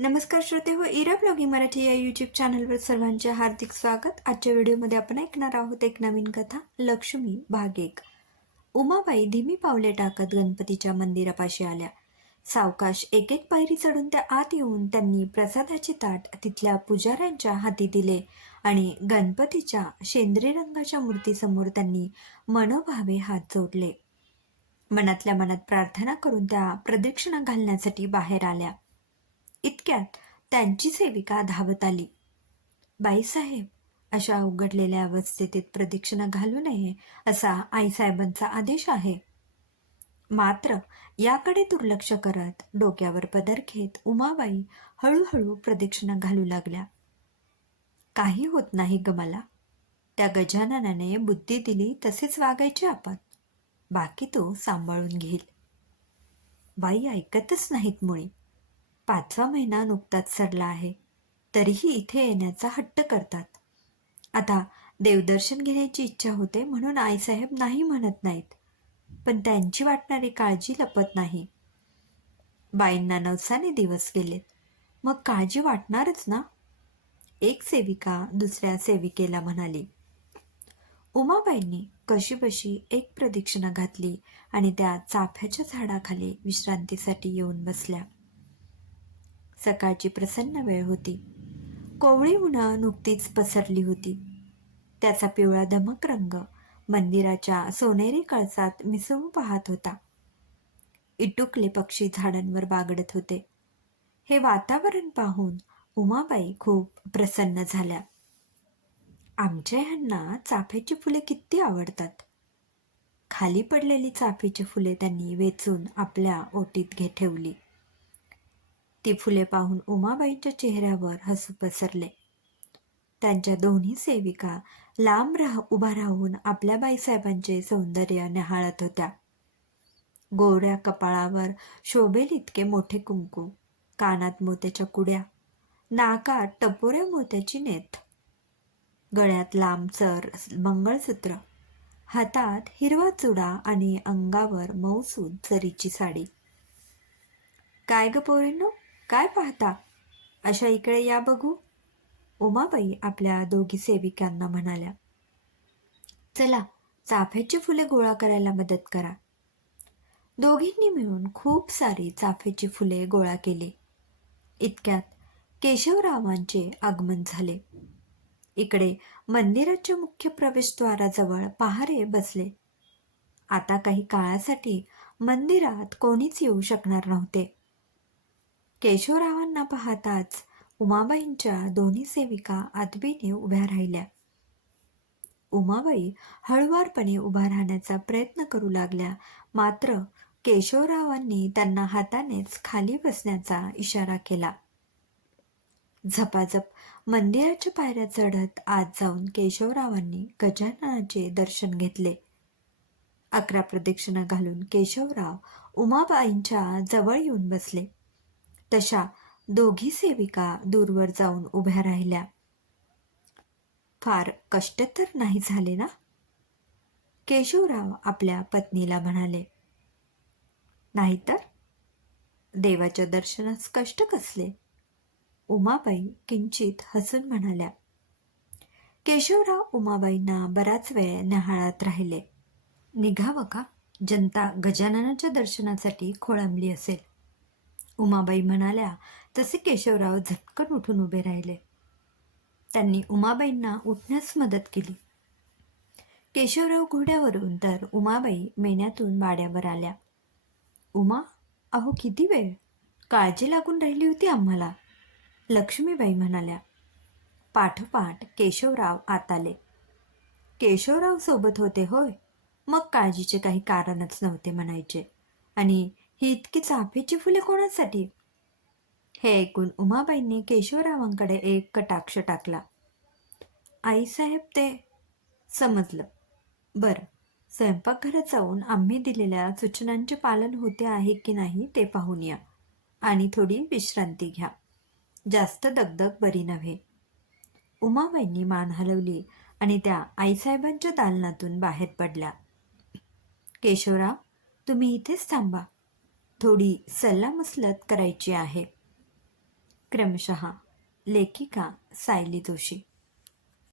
नमस्कार श्रोते हो इरा ब्लॉगिंग मराठी या यूट्यूब चॅनलवर सर्वांचे हार्दिक स्वागत. आजच्या व्हिडिओमध्ये आपण ऐकणार आहोत एक नवीन कथा लक्ष्मी भाग एक. उमाबाई धीमी पावले टाकत गणपतीच्या मंदिरापाशी आल्या. सावकाश एक एक पायरी चढून त्या आत येऊन त्यांनी प्रसादाचे ताट तिथल्या पुजाऱ्यांच्या हाती दिले आणि गणपतीच्या शेंद्री रंगाच्या मूर्तीसमोर त्यांनी मनोभावे हात जोडले. मनातल्या मनात प्रार्थना करून त्या प्रदक्षिणा घालण्यासाठी बाहेर आल्या. इतक्यात त्यांची सेविका धावत आली. बाईसाहेब अशा उघडलेल्या अवस्थेत प्रदक्षिणा घालू नये असा आईसाहेबांचा आदेश आहे. मात्र याकडे दुर्लक्ष करत डोक्यावर पदर घेत उमाबाई हळूहळू प्रदक्षिणा घालू लागल्या. काही होत नाही ग मला. त्या गजाननाने बुद्धी दिली तसेच वागायचे आपण. बाकी तो सांभाळून घेईल. बाई ऐकतच नाहीत मुळी. पाचवा महिना नुकताच सरला आहे. तरीही इथे येण्याचा हट्ट करतात. आता देवदर्शन घेण्याची इच्छा होते म्हणून आईसाहेब नाही म्हणत नाहीत. पण त्यांची वाटणारी काळजी लपत नाही. बाईंना नवसाने दिवस गेलेत. मग काळजी वाटणारच ना? एक सेविका दुसऱ्या सेविकेला म्हणाली उमाबाईंनी कशीबशी एक प्रदक्षिणा घातली आणि त्या चाफ्याच्या झाडाखाली विश्रांतीसाठी येऊन बसल्या. सकाळची प्रसन्न वेळ होती. कोवळी उन्हा नुकतीच पसरली होती. त्याचा पिवळा धमक रंग मंदिराच्या सोनेरी कळसात मिसळून पाहत होता. इटुकले पक्षी झाडांवर बागडत होते. हे वातावरण पाहून उमाबाई खूप प्रसन्न झाल्या. आमच्या ह्यांना चाफ्याची फुले किती आवडतात. खाली पडलेली चाफेची फुले त्यांनी वेचून आपल्या ओटीत घे ठेवली ती फुले पाहून उमाबाईंच्या चेहऱ्यावर हसू पसरले. त्यांच्या दोन्ही सेविका लांब राह उभा राहून आपल्या बाईसाहेबांचे सौंदर्य निहाळत होत्या. गोऱ्या कपाळावर शोभेल इतके मोठे कुंकू कानात मोत्याच्या कुड्या नाकात टपोऱ्या मोत्याची नेत गळ्यात लांबसर मंगळसूत्र हातात हिरवा चुडा आणि अंगावर मऊसूद चरीची साडी. काय ग पोरींनो? काय पाहता? अशा इकडे या बघू. उमाबाई आपल्या दोघी सेविकांना म्हणाल्या चला चाफ्याची फुले गोळा करायला मदत करा. दोघींनी मिळून खूप सारी चाफ्याची फुले गोळा केली. इतक्यात केशवरावांचे आगमन झाले. इकडे मंदिराच्या मुख्य प्रवेशद्वाराजवळ पहारे बसले. आता काही काळासाठी मंदिरात कोणीच येऊ शकणार नव्हते. केशवरावांना पाहताच उमाबाईंच्या दोन्ही सेविका आदबीने उभ्या राहिल्या. उमाबाई हळुवारपणे उभा राहण्याचा प्रयत्न करू लागल्या. मात्र केशवरावांनी त्यांना हातानेच खाली बसण्याचा इशारा केला. झपाझप मंदिराच्या पायऱ्या चढत आत जाऊन केशवरावांनी गजाननाचे दर्शन घेतले. अकरा प्रदक्षिणा घालून केशवराव उमाबाईंच्या जवळ येऊन बसले. तशा दोघी सेविका दूरवर जाऊन उभ्या राहिल्या. फार कष्ट तर नाही झाले ना? केशवराव आपल्या पत्नीला म्हणाले. नाहीतर? देवाच्या दर्शनास कष्ट कसले? उमाबाई किंचित हसून म्हणाल्या. केशवराव उमाबाईंना बराच वेळ न्याहाळात राहिले. निघावं का? जनता गजाननाच्या दर्शनासाठी खोळंबली असेल. उमाबाई म्हणाल्या तसे केशवराव झटकन उठून उभे राहिले. त्यांनी उमाबाईंना उठण्यास मदत केली. केशवराव घोड्यावरून तर उमाबाई मेण्यातून वाड्यावर आल्या. उमा अहो किती वेळ? काळजी लागून राहिली होती आम्हाला. लक्ष्मीबाई म्हणाल्या. पाठोपाठ केशवराव आत आले केशवराव सोबत होते होय. मग काळजीचे काही कारणच नव्हते म्हणायचे. आणि ही इतकी चाफेची फुले कोणासाठी? हे ऐकून उमाबाईंनी केशवरावांकडे एक कटाक्ष टाकला. आईसाहेब ते समजलं. बरं स्वयंपाकघरात जाऊन आम्ही दिलेल्या सूचनांचे पालन होते आहे की नाही ते पाहून या. आणि थोडी विश्रांती घ्या. जास्त दगदग बरी नव्हे. उमाबाईंनी मान हलवली आणि त्या आईसाहेबांच्या दालनातून बाहेर पडल्या. केशवराव तुम्ही इथेच थांबा. थोडी सल्लामसलत करायची आहे. क्रमशः लेखिका सायली जोशी.